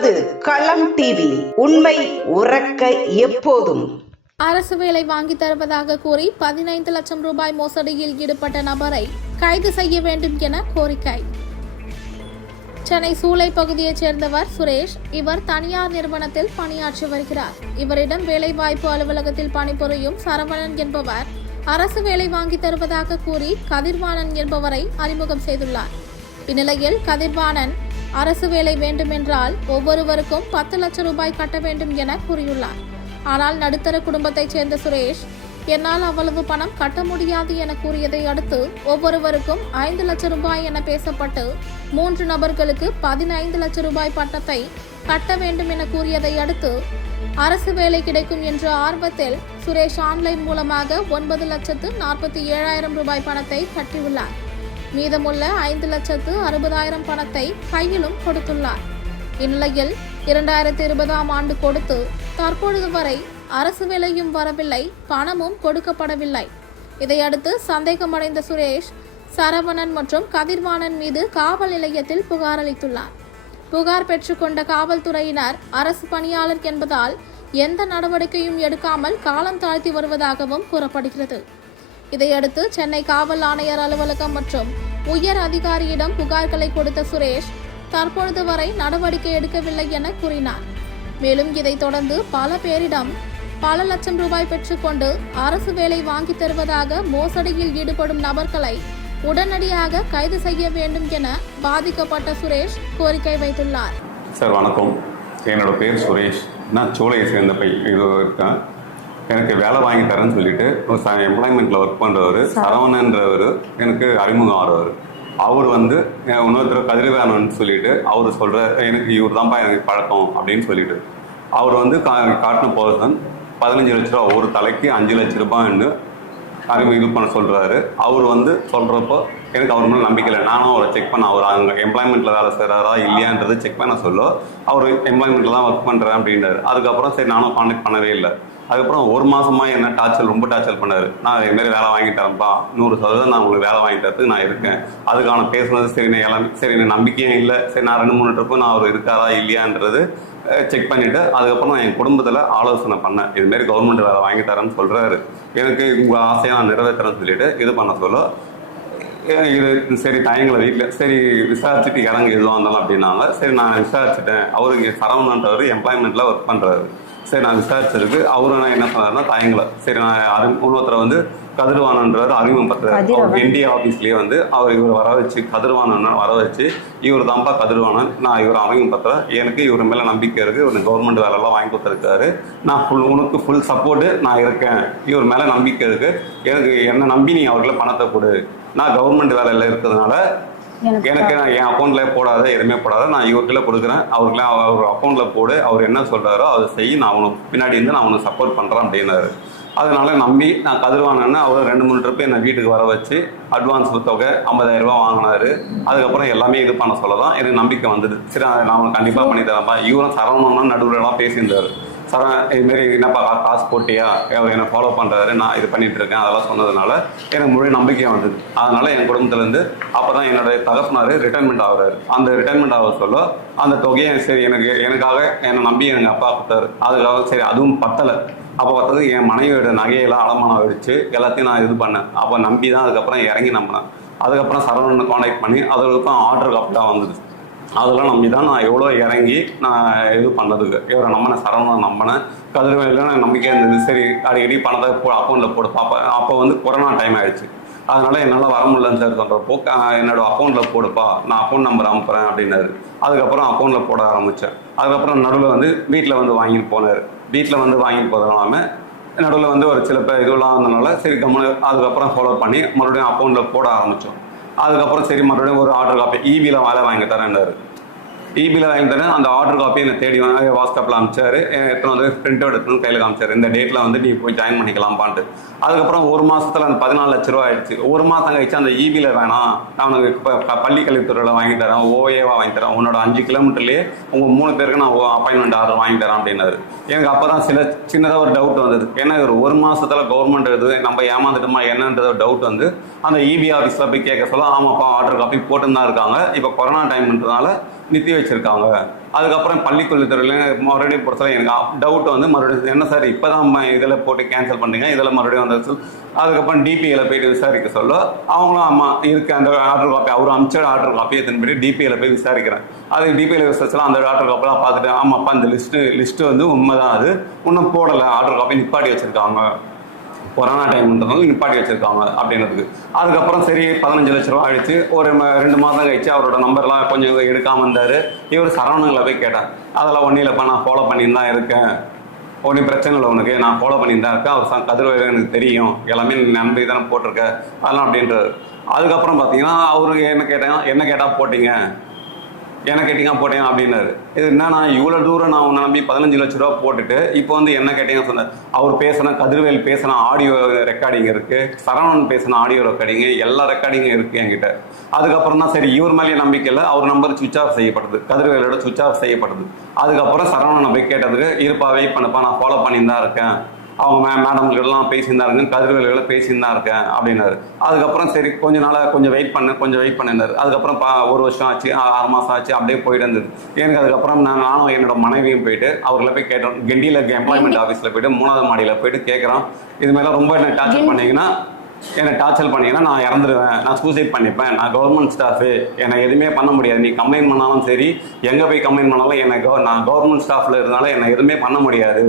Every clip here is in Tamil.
நமது களம் டிவி, உண்மை உறக்க எப்போதும். அரசு வேலை வாங்கி தருவதாக கூறி 15 லட்சம் ரூபாய் மோசடியில் ஈடுபட்ட நபரை கைது செய்ய வேண்டும் என கோரிக்கை. சென்னை சூளை பகுதியைச் சேர்ந்தவர் சுரேஷ். இவர் தனியார் நிறுவனத்தில் பணியாற்றி வருகிறார். இவரிடம் வேலைவாய்ப்பு அலுவலகத்தில் பணிபுரியும் சரவணன் என்பவர் அரசு வேலை வாங்கி தருவதாக கூறி கதிர்வாணன் என்பவரை அறிமுகம் செய்துள்ளார். இந்நிலையில் கதிர்வாணன் அரசு வேலை வேண்டுமென்றால் ஒவ்வொருவருக்கும் 10 லட்சம் ரூபாய் கட்ட வேண்டும் என கூறியுள்ளார். ஆனால் நடுத்தர குடும்பத்தைச் சேர்ந்த சுரேஷ், என்னால் அவ்வளவு பணம் கட்ட முடியாது என கூறியதை அடுத்து ஒவ்வொருவருக்கும் 5 லட்சம் ரூபாய் என பேசப்பட்டு 3 நபர்களுக்கு 15 லட்சம் ரூபாய் பட்டத்தை கட்ட வேண்டும் என கூறியதை அடுத்து அரசு வேலை கிடைக்கும் என்ற ஆர்வத்தில் சுரேஷ் ஆன்லைன் மூலமாக 9,47,000 ரூபாய் பணத்தை கட்டியுள்ளார். மீதமுள்ள 5,60,000 பணத்தை கையிலும் கொடுத்துள்ளார். இந்நிலையில் 2020ஆம் ஆண்டு கொடுத்து தற்பொழுது வரை அரசு வேலையும் வரவில்லை, பணமும் கொடுக்கப்படவில்லை. இதையடுத்து சந்தேகமடைந்த சுரேஷ் சரவணன் மற்றும் கதிர்வாணன் மீது காவல் நிலையத்தில் புகார் அளித்துள்ளார். புகார் பெற்றுக்கொண்ட காவல்துறையினர் அரசு பணியாளர் என்பதால் எந்த நடவடிக்கையும் எடுக்காமல் காலம் தாழ்த்தி வருவதாகவும் கூறப்படுகிறது. இதையடுத்து சென்னை காவல் ஆணையர் அலுவலகம் மற்றும் உயர் அதிகாரியிடம் புகார்களை கொடுத்த சுரேஷ் தற்பொழுது வரை நடவடிக்கை எடுக்கவில்லை என கூறினார். மேலும் இதைத் தொடர்ந்து பல பேரிடம் பல லட்சம் ரூபாய் பெற்றுக்கொண்டு அரசு வேலை வாங்கி தருவதாக மோசடியில் ஈடுபடும் நபர்களை உடனடியாக கைது செய்ய வேண்டும் என பாதிக்கப்பட்ட சுரேஷ் கோரிக்கை வைத்துள்ளார். சார் வணக்கம், என்னோட பேர் சுரேஷ். நான் சூளையை சேர்ந்த இருக்கேன். எனக்கு வேலை வாங்கி தரேன்னு சொல்லிட்டு ஒரு எம்ப்ளாய்மெண்ட்டில் ஒர்க் பண்ணுறவர் சரவணன்றவர் எனக்கு அறிமுகம் ஆகிறவர். அவர் இன்னொருத்தர் கதிர்வேணும்னு சொல்லிட்டு அவர் சொல்கிற எனக்கு இவர் தான்ப்பா எனக்கு பழக்கம் அப்படின்னு சொல்லிட்டு அவர் காட்டின பர்சன் 15 லட்ச ரூபா, ஒரு தலைக்கு 5 லட்ச ரூபான்னு இது பண்ண சொல்கிறாரு. அவர் சொல்கிறப்போ எனக்கு அவர் மேலே நம்பிக்கை இல்லை. நானும் அவரை செக் பண்ண, அவர் அங்கே எம்ப்ளாய்மெண்ட்டில் வேலை செய்கிறாரா இல்லையான்றது செக் பண்ண சொல்ல அவர் எம்ப்ளாய்மெண்ட்டில் தான் ஒர்க் பண்ணுறேன் அப்படின்றாரு. அதுக்கப்புறம் சரி நானும் கான்டெக்ட் பண்ணவே இல்லை. அதுக்கப்புறம் ஒரு மாதமாக என்ன ரொம்ப டார்ச்சர் பண்ணார். நான் இதுமாரி வேலை வாங்கி தரேன்ப்பா, 100% நான் உங்களுக்கு வேலை வாங்கி தரத்துக்கு நான் இருக்கேன். அதுக்கான பேசுனது சரி நான் நம்பிக்கையும் இல்லை. சரி நான் 2-3 ட்ரிப்பு நான் அவர் இருக்காரா இல்லையான்றது செக் பண்ணிவிட்டு அதுக்கப்புறம் நான் என் குடும்பத்தில் ஆலோசனை பண்ணேன். இதுமாரி கவர்மெண்ட் வேலை வாங்கி தரேன்னு சொல்கிறாரு, எனக்கு உங்கள் ஆசையை நான் நிறைவேற்றுறேன்னு சொல்லிட்டு இது பண்ண சொல்ல இது சரி தயங்களை வீட்டில் சரி விசாரிச்சுட்டு இறங்க எதுவும் வந்தாலும் அப்படின்னாங்க. சரி நான் விசாரிச்சுட்டேன். அவருக்கு சரவணன்றவர் எம்ப்ளாய்மெண்ட்டில் ஒர்க் பண்ணுறாரு. சரி நான் விசாரிச்சிருக்கு. அவரும் நான் என்ன சொன்னார்னா தயங்களை சரி நான் இன்னொருத்தரை கதிர்வாணன்றவர் அறிமுகப்படுத்துறாரு. அவர் என்டிஏ ஆஃபீஸ்லேயே அவர் இவர் வர வச்சு கதிர்வாணன் வர வச்சு இவர் தான்ப்பா கதிர்வாணன், நான் இவர் அறிமுகப்படுத்துறேன், எனக்கு இவர் மேலே நம்பிக்கை இருக்குது, இவர் கவர்மெண்ட் வேலையெல்லாம் வாங்கி கொடுத்துருக்காரு, நான் உனக்கு ஃபுல் சப்போர்ட்டு நான் இருக்கேன், இவர் மேலே நம்பிக்கை இருக்குது, எனக்கு என்னை நம்பி நீ அவர்களை பணத்தை கொடு, நான் கவர்மெண்ட் வேலையில் இருக்கிறதுனால எனக்கு என் அக்கௌண்ட்ல போடாத, எதுவுமே போடாத, நான் இவர்கிட்ட கொடுக்குறேன், அவருக்குள்ள அவர் அக்கௌண்ட்ல போடு, அவர் என்ன சொல்றாரோ அதை செய்ய, நான் அவனுக்கு பின்னாடி நான் அவனுக்கு சப்போர்ட் பண்றேன் அப்படின்னாரு. அதனால நம்பி நான் கதிர்வானேன்னா அவர் 2-3 ட்ரிப்பு என்னை வீட்டுக்கு வர வச்சு அட்வான்ஸ் தொகை 50,000 ரூபா வாங்கினாரு. அதுக்கப்புறம் எல்லாமே இது பண்ண சொல்லதான் எனக்கு நம்பிக்கை வந்தது. சரி நான் அவனுக்கு கண்டிப்பாக பண்ணி தரேன்ப்பா. இவரும் சரவணனும் நடுவுலாம் பேசியிருந்தாரு. இதுமாரி என்னப்பா காசு போட்டியா, அவர் என்னை ஃபாலோ பண்ணுறாரு, நான் இது பண்ணிட்டு இருக்கேன், அதெல்லாம் சொன்னதுனால எனக்கு முழு நம்பிக்கை வந்தது. அதனால என் குடும்பத்துலேருந்து அப்போ தான் என்னுடைய தகப்பனார் ரிட்டைர்மெண்ட் ஆகுறாரு. அந்த ரிட்டைர்மெண்ட் ஆக சொல்ல அந்த தொகையை சரி எனக்காக என்னை நம்பி எங்கள் அப்பா கொடுத்தாரு. அதுக்காக சரி அதுவும் பத்தலை. அப்போ பார்த்தது என் மனைவியோட நகையெல்லாம் அடமானம் வச்சு எல்லாத்தையும் நான் இது பண்ணேன். அப்போ நம்பி தான் அதுக்கப்புறம் இறங்கி நம்பினேன். அதுக்கப்புறம் சரவணனை கான்டாக்ட் பண்ணி அதுக்கப்புறம் ஆர்டர் காப்பிட்டாக வந்தது. அதெல்லாம் நம்பி தான் நான் எவ்வளோ இறங்கி நான் இது பண்ணதுக்கு இவரை நம்பினேன், சரவணனை நம்பினேன், கதிர்வேலையில் நம்பிக்கை இருந்தது. சரி அடிக்கடி பணத்தை அக்கௌண்ட்டில் போட்டு பார்ப்பேன். அப்போ கொரோனா டைம் ஆயிடுச்சு. அதனால என்னால் வர முடியலன்னு சார் சொல்கிறப்போ என்னோட அக்கௌண்ட்டில் போடுப்பா, நான் அக்கௌண்ட் நம்பர் அனுப்புகிறேன் அப்படின்னாரு. அதுக்கப்புறம் அக்கௌண்ட்டில் போட ஆரம்பித்தேன். அதுக்கப்புறம் நடுவில் வீட்டில் வாங்கிட்டு போனார். வீட்டில் வாங்கிட்டு போகிறதுனால நடுவில் ஒரு சில பேர் இதெல்லாம் வந்ததுனால சரி கம்முன்னு அதுக்கப்புறம் ஃபாலோ பண்ணி மறுபடியும் அக்கௌண்ட்டில் போட ஆரம்பித்தோம். அதுக்கப்புறம் சரி மறுபடியும் ஒரு ஆர்டர் காப்பி இபியில் வேலை வாங்கி தரேன்னாரு. இபியில் வாங்கி தரேன். அந்த ஆர்டர் காப்பி என்னை தேடி வாட்ஸ்அப்பில் அனுப்பிச்சாரு. எத்தனை பிரிண்ட் அவுட் எடுத்துன்னு கையில் காமிச்சாரு. இந்த டேட்டில் நீ போய் ஜாயின் பண்ணிக்கலாம்ப்பான்ட்டு. அதுக்கப்புறம் ஒரு மாதத்தில் அந்த 14 லட்ச ரூபா ஆயிடுச்சு. ஒரு மாதம் கழிச்சு அந்த இபியில் வேணாம், நான் உனக்கு இப்போ பள்ளிக்கல்வித்துறையில் வாங்கி தரேன், ஓஏவா வாங்கி தரேன், உன்னோட 5 கிலோமீட்டர்லேயே உங்கள் 3 பேருக்கு நான் அப்பாயின்மெண்ட் ஆர்டர் வாங்கி தரேன் அப்படின்னாரு. எனக்கு அப்போ தான் சின்னதாக ஒரு டவுட் வந்தது. ஏன்னா ஒரு மாதத்தில் கவர்மெண்ட் எடுத்து நம்ம ஏமாந்துட்டோமா என்னன்றது டவுட் அந்த இபி ஆஃபீஸில் போய் கேட்க சொல்ல ஆமாப்பா ஆர்டர் காப்பி போட்டுன்னு தான் இருக்காங்க, இப்போ கொரோனா டைம்ன்றதுனால நிறுத்தி வச்சுருக்காங்க. அதுக்கப்புறம் பள்ளிக்கல்வித்துறையில் மறுபடியும் பொறுத்தவரை எனக்கு டவுட் வந்து மறுபடியும் என்ன சார் இப்போ தான் இதில் போட்டு கேன்சல் பண்ணுறீங்க, இதில் மறுபடியும் வந்து அதுக்கப்புறம் டிபிஏல போயிட்டு விசாரிக்க சொல்ல அவங்களும் அம்மா இருக்குது அந்த ஆர்டர் காப்பி அவர் அமிச்ச ஆர்டர் காப்பியை திரும்பி டிபிஏல போய் விசாரிக்கிறேன். அது டிபிஏல விசாரிச்சலாம் அந்த ஆர்டர் காப்பிலாம் பார்த்துட்டு ஆமாப்பா இந்த லிஸ்ட்டு வந்து உண்மைதான், அது இன்னும் போடலை, ஆர்டர் காப்பி நிப்பாட்டி வச்சுருக்காங்க, கொரோனா டைம்ன்றதுனால நிப்பாட்டி வச்சிருக்காங்க அப்படின்றதுக்கு. அதுக்கப்புறம் சரி 15 லட்ச ரூபா ஆயிடுச்சு. ஒரு 2 மாதம் கழிச்சு அவரோட நம்பர்லாம் கொஞ்சம் எடுக்காமல் இருந்தார். இவர் சரவணங்களை போய் கேட்டார். அதெல்லாம் ஒன்றும் இல்லைப்பா நான் ஃபாலோ பண்ணின்னு தான் இருக்கேன், ஒன்றும் பிரச்சனை இல்லை உனக்கு, நான் ஃபாலோ பண்ணிட்டு தான் இருக்கேன், அவர் கதிர்வேலு எனக்கு தெரியும், எல்லாமே நம்பி தானே போட்டிருக்கேன் அதெல்லாம் அப்படின்றாரு. அதுக்கப்புறம் பார்த்தீங்கன்னா அவரு என்ன கேட்டால் போட்டிங்க என்ன கேட்டிங்க போட்டேன் அப்படின்னாரு. இது என்னன்னா இவ்வளோ தூரம் நான் உன்னை நம்பி 15 லட்ச ரூபா போட்டுட்டு இப்போ வந்து என்ன கேட்டீங்க சொன்னார். அவர் பேசின கதிர்வேல் பேசின ஆடியோ ரெக்கார்டிங் இருக்குது, சரவணன் பேசின ஆடியோ ரெக்கார்டிங்கு எல்லா ரெக்கார்டிங்கும் இருக்குது என்கிட்ட. அதுக்கப்புறம் தான் சரி இவர் மேலேயே நம்பிக்கையில் அவர் நம்பர் சுவிச் ஆஃப் செய்யப்படுது, கதிர்வேலோட சுவிச் ஆஃப் செய்யப்படுது. அதுக்கப்புறம் சரவணனை போய் கேட்டதுக்கு இருப்பா வெயிட் பண்ணப்பா நான் ஃபாலோ பண்ணிட்டு தான் இருக்கேன், அவங்க மேடம்கிட்டலாம் பேசியிருந்தாருங்க, கதிர்வேலைகளை பேசியிருந்தா இருக்கேன் அப்படின்னாரு. அதுக்கப்புறம் சரி கொஞ்சம் வெயிட் பண்ணியிருந்தாரு. அதுக்கப்புறம் 1 வருஷம் ஆச்சு, 6 மாதம் ஆச்சு, அப்படியே போயிட்டு இருந்தது. எனக்கு அதுக்கப்புறம் நானும் என்னோட மனைவியும் போயிட்டு அவர்களை போய் கேட்டோம். கிண்டியில் எம்ப்ளாய்மெண்ட் ஆஃபீஸில் போயிட்டு 3வது மாடியில் போயிட்டு கேட்குறோம், இது மாதிரிலாம் ரொம்ப என்ன டார்ச்சர் பண்ணீங்கன்னா நான் இறந்துருவேன், நான் சூசைட் பண்ணிப்பேன், நான் கவர்மெண்ட் ஸ்டாஃபு, என்னை எதுவுமே பண்ண முடியாது, நீ கம்ப்ளைண்ட் பண்ணாலும் சரி எங்கே போய் கம்ப்ளைண்ட் பண்ணாலும் நான் கவர்மெண்ட் ஸ்டாஃபில் இருந்தாலும் என்னை எதுவுமே பண்ண முடியாது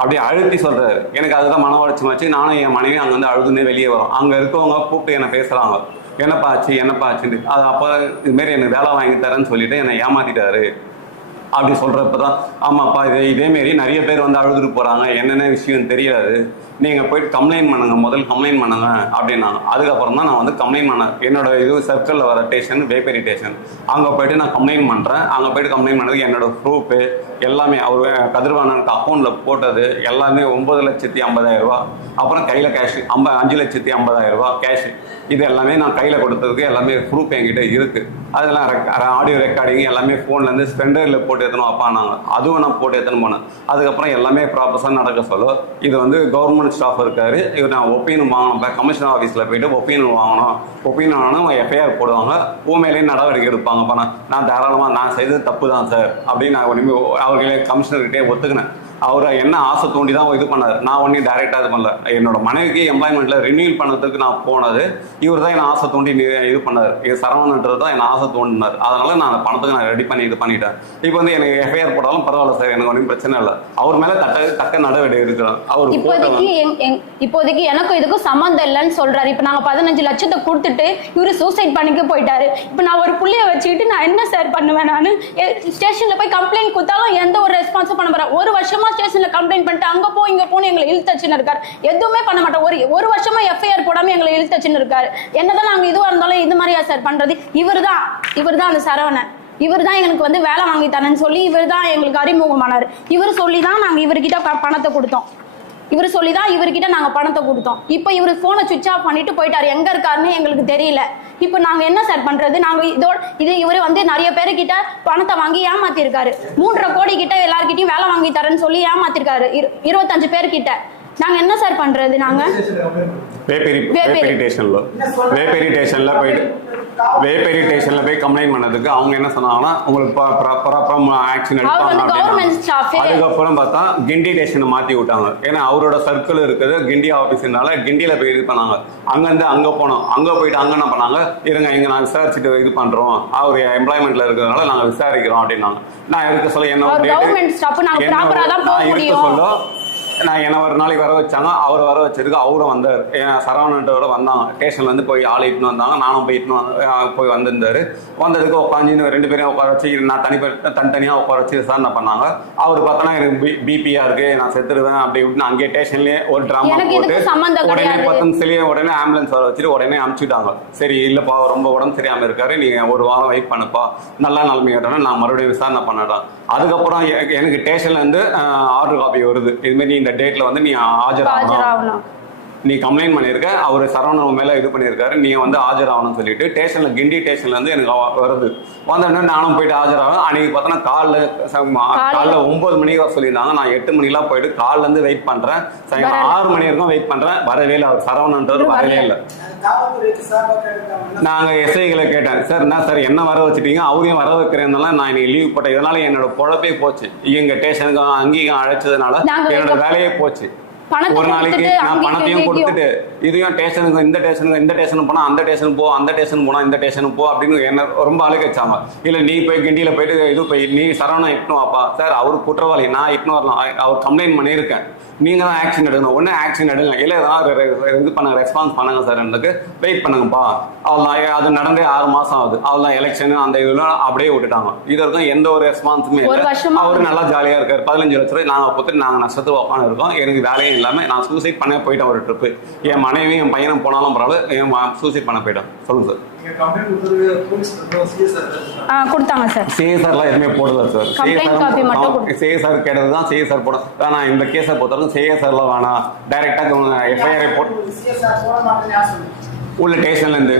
அப்படியே அழுத்தி சொல்கிறாரு. எனக்கு அதுதான் மன உளைச்சமாச்சு. நானும் என் மனைவி அங்கே வந்து அழுதுன்னே வெளியே வரோம். அங்கே இருக்கவங்க கூப்பிட்டு என்னை பேசுகிறாங்க, என்னப்பா ஆச்சுன்னு. அது அப்போ இதுமாரி எனக்கு வேலை வாங்கி தரேன்னு சொல்லிட்டு என்னை ஏமாத்திட்டாரு அப்படி சொல்கிறப்ப தான் ஆமாப்பா இதேமாரி நிறைய பேர் வந்து அழுதுட்டு போகிறாங்க, என்னென்ன விஷயம் தெரியாது, நீங்கள் போயிட்டு கம்ப்ளைண்ட் பண்ணுங்கள், முதல் கம்ப்ளைண்ட் பண்ணுங்க அப்படின்னாங்க. அதுக்கப்புறம் தான் நான் வந்து கம்ப்ளைண்ட் பண்ணேன். என்னோட சர்க்கிளில் வர ஸ்டேஷன் வேப்பேரி ஸ்டேஷன், அங்கே போய்ட்டு நான் கம்ப்ளைண்ட் பண்ணுறேன். அங்கே போய்ட்டு கம்ப்ளைண்ட் பண்ணுறதுக்கு என்னோட ப்ரூஃபு எல்லாமே அவர் கதிர்வாணனுக்கு அக்கௌண்ட்டில் போட்டது எல்லாமே 9,50,000 ரூபா, அப்புறம் கையில் கேஷ் 5,50,000 ரூபா கேஷ், இது எல்லாமே நான் கையில் கொடுத்ததுக்கு எல்லாமே ப்ரூஃப் என்கிட்ட இருக்குது. அதெல்லாம் ஆடியோ ரெக்கார்டிங் எல்லாமே ஃபோன்லேருந்து ஸ்பெண்டரில் போட்டு எடுத்துன்னு வைப்பானாங்க, அதுவும் நான் போட்டு எடுத்துன்னு போனேன். அதுக்கப்புறம் எல்லாமே ப்ராப்பர்ஸாக நடக்க சொல்ல இது வந்து கவர்மெண்ட் ஸ்டாஃப் இருக்காரு, இவர் நான் ஒப்பீனியன் வாங்கணும், கமிஷனர் ஆஃபீஸில் போயிட்டு ஒப்பீனியன் வாங்கணும், எஃப்ஐஆர் போடுவாங்க, மேலேயே நடவடிக்கை எடுப்பாங்க. நான் தாராளமாக நான் செய்தது தப்பு தான் சார் அப்படின்னு நான் அவர்களே கமிஷனர்கிட்டே ஒத்துக்கினேன். அவர் என்ன ஆசை தூண்டி தான் இது பண்ணார், நான் ஒன்றும் டைரெக்டாக இது பண்ணல. என்னோட மனைவிக்கு எம்ப்ளாய்மெண்ட்டில் ரினியூல் பண்ணதுக்கு நான் போனது, இவர் தான் என்னை ஆசை தூண்டி இது பண்ணார், இது சரவணன்றது தான் என்னை ஆசை தூண்டினார். அதனால நான் அந்த பணத்துக்கு நான் ரெடி பண்ணி இது பண்ணிட்டேன். இப்போ வந்து எனக்கு எஃப்ஐஆர் போட்டாலும் பரவாயில்ல சார், எனக்கு ஒன்றும் பிரச்சனை இல்லை, அவர் மேலே தக்க நடவடிக்கை இருக்கிறார். அவர் இப்போதைக்கு எனக்கும் இதுக்கும் சம்மந்தம் இல்லைன்னு சொல்றாரு. இப்போ நாங்கள் 15 லட்சத்தை கொடுத்துட்டு இவரு சூசைட் பண்ணிக்க போயிட்டாரு. இப்போ நான் ஒரு புள்ளைய வச்சுக்கிட்டு நான் என்ன சார் பண்ணுவேன்? நான் ஸ்டேஷனில் போய் கம்ப்ளைண்ட் கொடுத்தாலும் எந்த ஒரு ரெஸ்பான்ஸும் பண்ண போறேன். ஒரு வருஷமா ஸ்டேஷன்ல கம்ப்ளைண்ட் பண்ணிட்டு அங்க போய் இங்க போய் எங்களை இழுத்தச்சுன்னு இருக்காரு, எதுவுமே பண்ண மாட்டோம். ஒரு வருஷமா எஃப்ஐஆர் போடாம எங்களை இழுத்தச்சுன்னு இருக்காரு. என்னதான் நாங்க இதுவா இருந்தாலும் இது மாதிரியா சார் பண்றது? இவர்தான் அந்த சரவணன், இவர் தான் எங்களுக்கு வந்து வேலை வாங்கி தரேன்னு சொல்லி இவர் தான் எங்களுக்கு அறிமுகமானார். இவர் சொல்லி தான் நாங்க இவர்கிட்ட பணத்தை கொடுத்தோம். இவர் சொல்லி தான் இவர்கிட்ட நாங்கள் பணத்தை கொடுத்தோம். இப்போ இவர் ஃபோனை சுவிட்ச் ஆஃப் பண்ணிட்டு போயிட்டாரு, எங்கே இருக்காருன்னு எங்களுக்கு தெரியல. இப்போ நாங்கள் என்ன சார் பண்ணுறது? நாங்கள் இவர் வந்து நிறைய பேருக்கிட்ட பணத்தை வாங்கி ஏமாத்திருக்காரு. 3.5 கோடி கிட்ட எல்லாருக்கிட்டையும் வேலை வாங்கி தரேன்னு சொல்லி ஏமாத்திருக்காரு 25 பேர்கிட்ட. நாங்கள் என்ன சார் பண்ணுறது? நாங்கள் வேப்பேரி ஸ்டேஷன்ல போய் கம்ப்ளைண்ட் பண்ணதுக்கு அவங்க என்ன சொன்னாங்கன்னா உங்களுக்கு ஆக்ஷன் எடுப்பாங்க. அதுக்கப்புறம் பார்த்தா கிண்டி ஸ்டேஷனை மாற்றி விட்டாங்க. ஏன்னா அவரோட சர்க்கிள் இருக்குது கிண்டி ஆஃபீஸ்னால கிண்டியில் போய் இது பண்ணாங்க. அங்கேருந்து அங்கே போனோம். அங்கே போயிட்டு அங்கே என்ன பண்ணாங்க, இருங்க இங்கே நாங்கள் விசாரிச்சுட்டு இது பண்ணுறோம், அவர் எம்ப்ளாய்மெண்ட்டில் இருக்கிறதுனால நாங்கள் விசாரிக்கிறோம் அப்படின்னாங்க. நான் இருக்க சொல்ல என்ன நான் என்ன ஒரு நாளைக்கு வர வச்சாங்க, அவர் வர வச்சதுக்கு அவரும் வந்தார். சரவணன்ட்டோட வந்தாங்க, ஸ்டேஷன்லேருந்து போய் ஆள் இட்டுன்னு வந்தாங்க, நானும் போய் வந்திருந்தார். வந்ததுக்கு உட்காந்து 2 பேரையும் உட்கார வச்சு நான் தனித்தனியாக உட்கார வச்சு விசாரணை பண்ணாங்க. அவர் பார்த்தோன்னா எனக்கு பிபியா இருக்கு, நான் செத்துருவேன் அப்படி இப்படின்னு அங்கேயே ஸ்டேஷன்லேயே ஒரு ட்ராமா போட்டு உடனே 10 நிமிஷத்துலேயே உடனே ஆம்புலன்ஸ் வர வச்சுட்டு உடனே அனுப்பிச்சுட்டாங்க. சரி இல்லைப்பா ரொம்ப உடம்பு சரியாமல் இருக்காரு, நீங்கள் ஒரு வாரம் வெயிட் பண்ணுப்பா, நல்லா நிலைமையாட்டோன்னா நான் மறுபடியும் விசாரணை பண்ணட்டேன். அதுக்கப்புறம் எனக்கு ஸ்டேஷன்லேருந்து ஆர்டர் காப்பி வருது, இதுமாரி இந்த டேட்ல வந்து நீ ஆஜராகணும், நீ கம்ப்ளைண்ட் பண்ணியிருக்க, அவர் சரவணன் மேலே இது பண்ணியிருக்காரு, நீ வந்து ஆஜராகணும்னு சொல்லிட்டு ஸ்டேஷனில் கிண்டி ஸ்டேஷன்லேருந்து எனக்கு வருது. வந்தோடனே நானும் போயிட்டு ஆஜராகும். அன்றைக்கி பார்த்தோன்னா காலைல 9 மணிக்கு வர சொல்லியிருந்தாங்க. நான் 8 மணிக்கெலாம் போயிட்டு காலிலேருந்து வெயிட் பண்ணுறேன். சாயங்காலம் 6 மணி வரைக்கும் வெயிட் பண்ணுறேன். வரவே இல்லை. அவர் சரவணன்றவர் வரவே இல்லை. நாங்கள் எஸ்ஐகளை கேட்டேன், சார் என்ன சார் என்ன வர வச்சுட்டீங்க, அவரையும் வர வைக்கிறேன்னால நான் இன்னைக்கு லீவ் போட்டேன். இதனால என்னோட பொழப்பே போச்சு. எங்கள் ஸ்டேஷனுக்கு அங்கேயும் அழைச்சதுனால என்னோட வேலையே போச்சு. ஒரு நாளைக்கு நான் பணத்தையும் கொடுத்துட்டு இதையும் ஸ்டேஷனுக்கு இந்த ஸ்டேஷனுக்கு போனா அந்த ஸ்டேஷனுக்கு போ, அந்த ஸ்டேஷனுக்கு போனா இந்த ஸ்டேஷனுக்கு போ அப்படின்னு என்ன ரொம்ப அழுக வச்சாங்க. இல்ல நீ போய் கிண்டியில போயிட்டு இது போய் நீ சரவணன் இட்டுன்னு வாப்பா. சார் அவர் குற்றவாளி, நான் இட்டுன்னு வரலாம், அவர் கம்ப்ளைண்ட் பண்ணியிருக்கேன், நீங்க தான் ஆக்ஷன் எடுக்கணும். ஒன்னு ஆக்ஷன் எடுங்க, இல்ல ஏதாவது இது பண்ணுங்க, ரெஸ்பான்ஸ் பண்ணுங்க சார், எனக்கு வெயிட் பண்ணுங்கப்பா. அவ்வளோதான். அது நடந்தே 6 மாசம் ஆகுது. அவ்வளோதான். எலெக்ஷன் அந்த இதெல்லாம் அப்படியே விட்டுட்டாங்க. இது வரைக்கும் எந்த ஒரு ரெஸ்பான்ஸுமே இல்லை. அவரு நல்லா ஜாலியா இருக்காரு. 15 லட்சம் ரூபாய் நாங்கள் கொடுத்துட்டு நாங்கள் நஷ்டத்துக்கு உட்காந்து இருக்கோம். எனக்கு வேலையே இல்லாமல் நான் சூசைட் பண்ண போயிட்டேன். ஒரு ட்ரிப்பு என் மனைவி என் பையனும் போனாலும் பரவாயில்ல, என் சூசைட் பண்ண போயிட்டேன். சொல்லுங்க சார். கொடுத்தாங்க சார். சிஎஸ்ஆர்லாம் எதுவுமே போடல சார். சிஎஸ்ஆர் கேட்டது தான் சிஎஸ்ஆர் போட. நான் இந்த கேஸை பொறுத்தவரைக்கும் சிஎஸ்ஆர்லாம் வேணாம், டைரக்டாக எஃப்ஐஆர் போட்டு உள்ள ஸ்டேஷன்ல இருந்து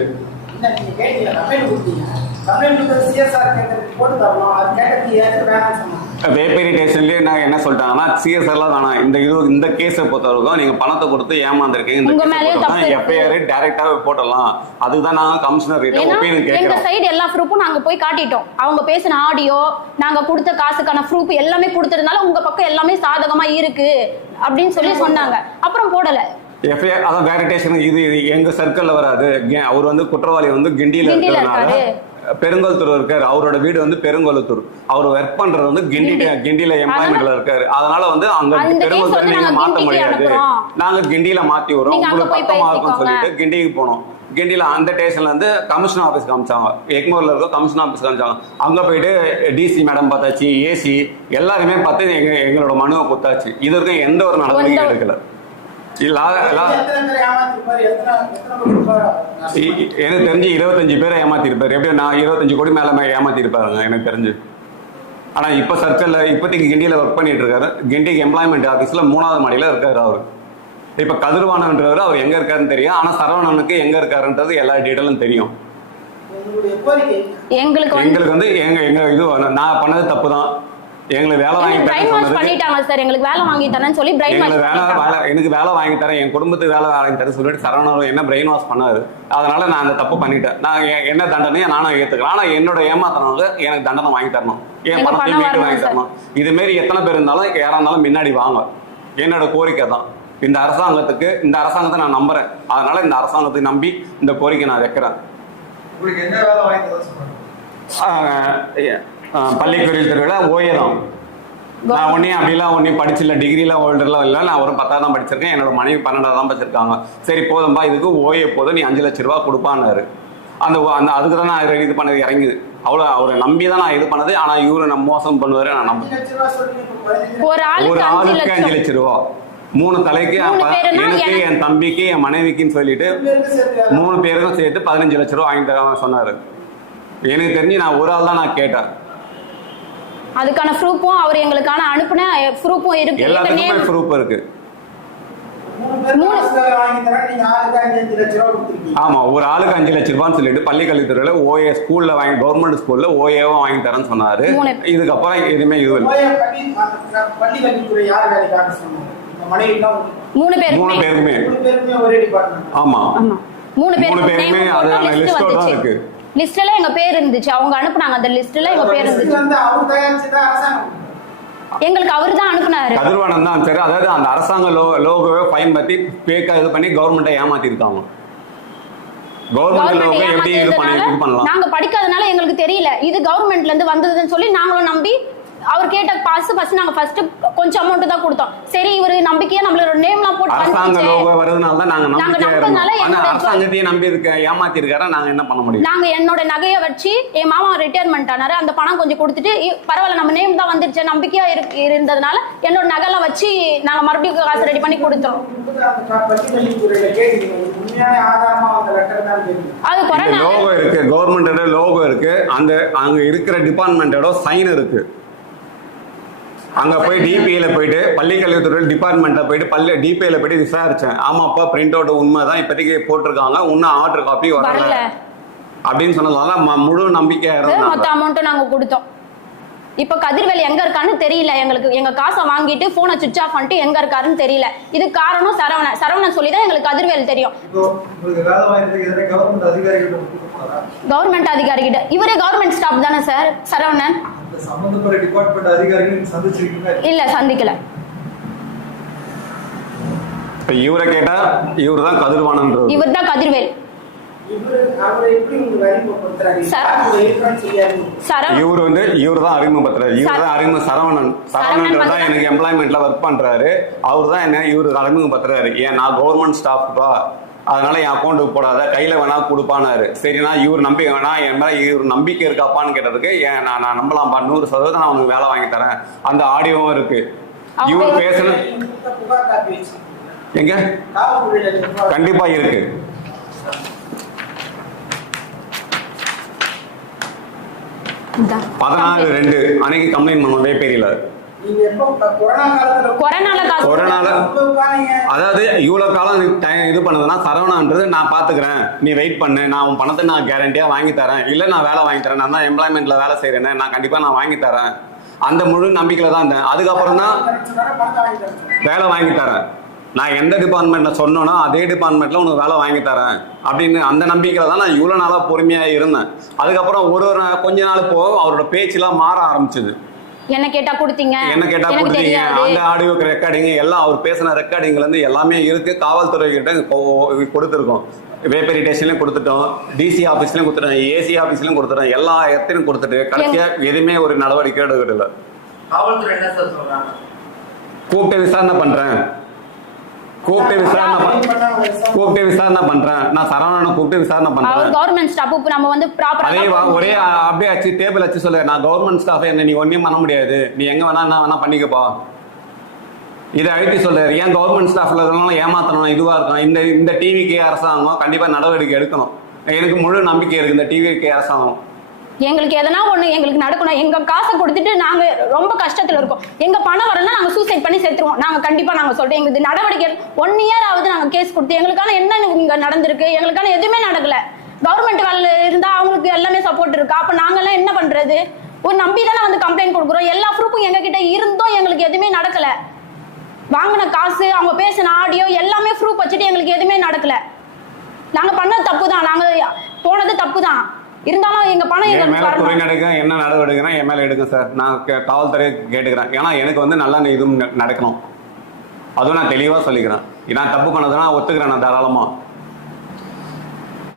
வேப்பேரி ஸ்டேஷன்லயே நான் என்ன சொல்லிட்டாங்கன்னா சிஎஸ்ஆர்லாம் வேணாம், இந்த கேஸை பொறுத்தவரைக்கும் நீங்க பணத்தை கொடுத்து ஏமாந்துருக்கீங்க, எஃப்ஐஆர் டைரக்டாவே போட்டலாம். அதுதான் நாங்க கமிஷனர் எங்க சைடு எல்லா ப்ரூஃபும் நாங்க போய் காட்டிட்டோம். அவங்க பேசின ஆடியோ, நாங்க கொடுத்த காசுக்கான ப்ரூஃப் எல்லாமே கொடுத்ததுனால உங்க பக்கம் எல்லாமே சாதகமா இருக்கு அப்படின்னு சொல்லி சொன்னாங்க. அப்புறம் போடல எஃப்ஐஆர். அதான் வேற ஸ்டேஷன் இது எங்க சர்க்கிள்ல வராது. அவர் வந்து குற்றவாளி வந்து கிண்டியில இருக்கிறதுனால பெருங்கொளத்தூர் இருக்காரு. அவரோட வீடு வந்து பெருங்கொளத்தூர். அவர் ஒர்க் பண்றது வந்து கிண்டியில எம்ப்ளாய்மெண்ட்ல இருக்காரு. அதனால வந்து அங்க பெருங்கொளத்தூர் நீங்க மாத்த முடியாது, நாங்க கிண்டியில மாத்தி வரோம், உங்களுக்கு பக்கமா இருக்கும்னு சொல்லிட்டு கிண்டிக்கு போனோம். கிண்டியில அந்த ஸ்டேஷன்ல இருந்து கமிஷனர் ஆபீஸ் காமிச்சாங்க. எக்மோர்ல இருக்க கமிஷனர் ஆபீஸ் காமிச்சாங்க. அங்க போயிட்டு டிசி மேடம் பார்த்தாச்சு, ஏசி எல்லாருமே பார்த்து எங்களோட மனுவை கொடுத்தாச்சு. இது வரைக்கும் எந்த ஒரு நடவடிக்கை எடுக்கல. எனக்கு தெரிஞ்சு 25 பேரை ஏமாத்திருப்பாரு. எப்படியும் நான் 25 கோடி மேல ஏமாத்திருப்பாருங்க எனக்கு தெரிஞ்சு. ஆனா இப்ப சர்க்கிள்ல இப்போதைக்கு கிண்டியில ஒர்க் பண்ணிட்டு இருக்காரு. கிண்டிக்கு எம்ப்ளாய்மெண்ட் ஆபீஸ்ல 3வது மாடியில இருக்காரு அவரு. இப்ப கதிர்வானன்றவர் அவர் எங்க இருக்காருன்னு தெரியும். ஆனா சரவணனுக்கு எங்க இருக்காருன்றது எல்லா டீட்டெயிலும் தெரியும். எங்களுக்கு வந்து எங்க இது நான் பண்ணது தப்பு தான். எங்களுக்கு வேலை வாங்கி பண்ணிட்டாங்க சார். எங்களுக்கு வேலை வாங்கி தரேன்னு சொல்லி எனக்கு வேலை வாங்கி தரேன், என் குடும்பத்துக்கு வேலை வாங்கி தரேன் சொல்லிட்டு சரவணன் என்ன பிரெயின் வாஷ் பண்ணாரு. அதனால நான் அந்த தப்பு பண்ணிட்டேன். நான் என்ன தண்டனையை நானும் ஏத்துக்கிறேன். ஆனா என்னோட ஏமாத்தினவங்க எனக்கு தண்டனை வாங்கி தரணும், என் பணத்தையும் மீட்டு வாங்கி தரணும். இது மாரி எத்தனை பேர் இருந்தாலும் யாரா இருந்தாலும் முன்னாடி வாங்க. என்னோட கோரிக்கை தான். இந்த அரசாங்கத்தை நான் நம்புறேன். அதனால இந்த அரசாங்கத்தை நம்பி இந்த கோரிக்கை நான் வைக்கிறேன். பள்ளிக்கல்வி துறையில ஓஏ தான். நான் அப்படிலாம் படிச்சில்ல, டிகிரிலாம் ஹோல்டர்லாம் இல்லை. நான் ஒரு 10 தான் படிச்சிருக்கேன். என்னோட மனைவி 12 தான் படிச்சிருக்காங்க. சரி போதும்பா, இதுக்கு ஓஏ போதும், நீ 5 லட்சம் ரூபா கொடுப்பான்னாரு. அதுக்கு தான் நான் இது பண்ணது இறங்குது. அவரை நம்பி தான் நான் இது பண்ணது. ஆனா இவரு நம்ம மோசம் பண்ணுவாரு. நான் நம்ப ஒரு ஆளுக்கு 5 லட்சம் ரூபா 3 தலைக்கு, எனக்கு என் தம்பிக்கு என் மனைவிக்குன்னு சொல்லிட்டு 3 பேருக்கும் சேர்த்து 15 லட்சம் ரூபா வாங்கி தராங்க சொன்னாரு. எனக்கு தெரிஞ்சு நான் ஒரு ஆள் தான் நான் கேட்டேன். அதுக்கான ப்ரூஃபும் அவர் எங்களுக்கான அனுப்புன ப்ரூஃபும் இருக்கு. எல்லாத்துக்குமே ப்ரூஃப் இருக்கு. ஆமா, ஒரு ஆளுக்கு 5 லட்சம் ரூபான்னு சொல்லிட்டு பள்ளிக்கல்வித்துறையில ஓஏ ஸ்கூல்ல வாங்கி, கவர்மெண்ட் ஸ்கூல்ல ஓஏவும் வாங்கி தரேன்னு சொன்னாரு. இதுக்கப்புறம் எதுவுமே இது இல்லை. 3 பேருக்குமே ஆமா 3 பேருக்குமே அது லிஸ்டோட தான் இருக்கு. லிஸ்ட்ல எங்க பேர் இருந்துச்சு. அவங்க அனுப்புனாங்க. அந்த லிஸ்ட்ல எங்க பேர் இருந்துச்சு. எங்களுக்கு அவரு தான் அனுப்புனாரு. கதிர்வாணன் தான். சரி, அதாவது அந்த அரசாங்க லோகோவை ஃபைன் பத்தி பேக்க இது பண்ணி கவர்மெண்ட்டை ஏமாத்தி இருக்காங்க. கவர்மெண்ட் லோகோ எப்படி இது பண்ணலாம்? நாங்க படிக்காதனால எங்களுக்கு தெரியல. இது கவர்மெண்ட்ல இருந்து வந்ததுன்னு சொல்லி நாங்களும் நம்பி அவர் கேட்ட ஃபர்ஸ்ட் நாங்க கொஞ்சம் அமௌண்ட் தான் கொடுத்தோம். சரி, இவரு நம்பிக்கையா நம்மளோட நேம்லாம் போட்டு அரசாங்க லோகோ வரதுனால தான் நாங்க நம்பிக்கையா. ஆனா அரசாங்கத்தையே நம்பி ஏமாத்தி இருக்காரு. நாங்க என்ன பண்ண முடியும்? நாங்க என்னோட நகையை வச்சு என் மாமா ரிட்டையர்மெண்ட் ஆனாரு. அந்த பணம் கொஞ்சம் கொடுத்துட்டு பரவாயில்ல நம்ம நேம் தான் வந்துருச்சு நம்பிக்கையா இருந்ததுனால என்னோட நகைலாம் வச்சு நாங்க மறுபடியும் காசு ரெடி பண்ணி கொடுத்தோம். அது லோகோ இருக்கு, கவர்மெண்டோட லோகோ இருக்கு, அங்க இருக்கிற டிபார்ட்மெண்டோட சைன் இருக்கு. அங்கே போய் டிபிஐல போயிட்டு பள்ளிக்கல்வித்துறை டிபார்ட்மெண்ட்டில் போயிட்டு டிபிஐல போயிட்டு விசாரித்தேன். ஆமாப்பா பிரிண்ட் அவுட் உண்மை தான் இப்போதைக்கு போட்டிருக்காங்க, இன்னும் ஆர்டர் காப்பி வரல அப்படின்னு சொன்னதால முழு நம்பிக்கை. மொத்த அமௌண்ட்டும் நாங்கள் கொடுத்தோம். இப்போ கதிர்வேல் எங்க இருக்கான்னு தெரியல எங்களுக்கு. எங்க காசை வாங்கிட்டு போனை சுவிட்ச் ஆஃப் பண்ணிட்டு எங்க இருக்காருன்னு தெரியல. இது காரணம் சரவணன் சொல்லி தான் எங்களுக்கு கதிர்வேல் தெரியும். கவர்மெண்ட் அதிகாரி கிட்ட இவரே கவர்மெண்ட் ஸ்டாஃப் தானே சார் சரவணன்? இல்ல சந்திக்கல. இவரை கேட்டா இவர் தான் கதிர்வாணன், இவர் தான் கதிர்வேல். இவர் தான் அறிமுகப்படுத்துறாரு. இவர் தான் சரவணன் தான் எனக்கு எம்ப்ளாய்மெண்ட்ல ஒர்க் பண்றாரு. அவர் தான் என்ன இவரு அறிமுகப்படுத்துறாரு. ஏன் நான் கவர்மெண்ட் ஸ்டாஃப்ப்பா, அதனால என் அக்கௌண்ட்டுக்கு போடாத, கையில வேணா கொடுப்பானாரு. சரினா இவர் நம்பி வேணா என் மேல இவர் நம்பிக்கை இருக்காப்பான்னு கேட்டதுக்கு ஏன் நான் நம்பலாம்பா, 100% நான் உனக்கு வேலை வாங்கி தரேன். அந்த ஆடியோவும் இருக்கு. இவர் பேசல எங்க கண்டிப்பா இருக்கு. பதினாறு 2 அன்னைக்கு கம்ப்ளைண்ட் பண்ணோம் வேப்பேரியில. அதாவது இவ்வளவு காலம் இது பண்ணதுன்னா சரவணான்றது நான் பாத்துக்கிறேன், நீ வெயிட் பண்ணு, நான் உன் பணத்தை நான் கேரண்டியா வாங்கி தரேன், இல்ல நான் வேலை வாங்கி தரேன், நான் தான் எம்ப்ளாய்மெண்ட்ல வேலை செய்யறேன், நான் கண்டிப்பா நான் வாங்கி தரேன், அந்த முழு நம்பிக்கையில தான் இருந்தேன். அதுக்கப்புறம் தான் வேலை வாங்கி தரேன், நான் எந்த டிபார்ட்மெண்ட்ல சொன்னோன்னா அதே டிபார்ட்மெண்ட்ல உனக்கு வேலை வாங்கி தரேன் அப்படின்னு அந்த நம்பிக்கையில தான் நான் இவ்வளவு நாளா பொறுமையா இருந்தேன். அதுக்கப்புறம் ஒரு கொஞ்ச நாள் போ அவரோட பேச்செல்லாம் மாற ஆரம்பிச்சது. என்ன கேட்டா கொடுத்தீங்க, அந்த ஆடியோ ரெக்கார்டிங் எல்லாம் அவர் பேசின ரெக்கார்டிங்ல இருந்து எல்லாமே இருக்கு. காவல்துறை கிட்ட கொடுத்துருக்கோம், வேப்பேரி ஸ்டேஷன்லயும் கொடுத்துட்டோம், டிசி ஆபீஸ்லயும் கொடுத்துட்டோம், ஏசி ஆபீஸ்லயும் கொடுத்துட்டோம், எல்லா இடத்தையும் கொடுத்துட்டு கடைசியா எதுவுமே ஒரு நடவடிக்கை எடுக்கல. காவல்துறை என்ன சார் சொல்றாங்க? கூப்பிட்டு விசாரணை பண்றேன், கூப்பிட்டு விசாரணை பண்றேன், நான் சரவணனை கூப்பிட்டு விசாரணை பண்றேன். கவர்மெண்ட் ஸ்டாஃப் நம்ம வந்து ப்ராப்பரா அதே ஒரே அப்படியே ஆச்சு டேபிள் வச்சு சொல்ல, நான் கவர்மெண்ட் ஸ்டாஃப், என்ன நீ ஒன்னும் பண்ண முடியாது, நீ எங்க வேணா என்ன வேணா பண்ணிக்கப்பா, இதை அழுத்தி சொல்றாரு. ஏன் கவர்மெண்ட் ஸ்டாஃப்ல இருக்கிறவங்க ஏமாத்தணும், இதுவா இருக்கணும். இந்த டிவிகே அரசாங்கம் கண்டிப்பா நடவடிக்கை எடுக்கணும். எனக்கு முழு நம்பிக்கை இருக்கு இந்த டிவிகே அரசாங்கம். எங்களுக்கு எதனா ஒண்ணு எங்களுக்கு நடக்கணும். எங்க காசை கொடுத்துட்டு நாங்க ரொம்ப கஷ்டத்துல இருக்கோம். எங்க பணம் வரலன்னா நாங்க சூசைட் பண்ணி செத்துருவோம். நாங்க கண்டிப்பா நாங்க சொல்றோம், எங்களுக்கு நடவடிக்கை 1 இயர் ஆகுது நாங்க கேஸ் கொடுத்து. எங்களுக்கான என்ன இங்க நடந்திருக்கு? எங்களுக்கான எதுவுமே நடக்கல. கவர்மெண்ட் வேலை இருந்தா அவங்களுக்கு எல்லாமே சப்போர்ட் இருக்கு. அப்ப நாங்க எல்லாம் என்ன பண்றது? ஒரு நம்பி தானே வந்து கம்ப்ளைண்ட் கொடுக்குறோம். எல்லா ப்ரூஃபும் எங்க கிட்ட இருந்தும் எங்களுக்கு எதுவுமே நடக்கல. வாங்கின காசு, அவங்க பேசின ஆடியோ எல்லாமே ப்ரூஃப் வச்சுட்டு எங்களுக்கு எதுவுமே நடக்கல. நாங்க பண்ணது தப்பு தான், நாங்க போனது தப்பு தான். இருந்தாலும் எங்க பணம் என்ன நடவடிக்கைனா என் மேல எடுங்க சார். நான் காவல்துறை கேட்டுக்கிறேன். ஏன்னா எனக்கு வந்து நல்லா இதுவும் நடக்கணும். அதுவும் நான் தெளிவா சொல்லிக்கிறேன். நான் தப்பு பண்ணதுன்னா ஒத்துக்கிறேன் நான் தாராளமா.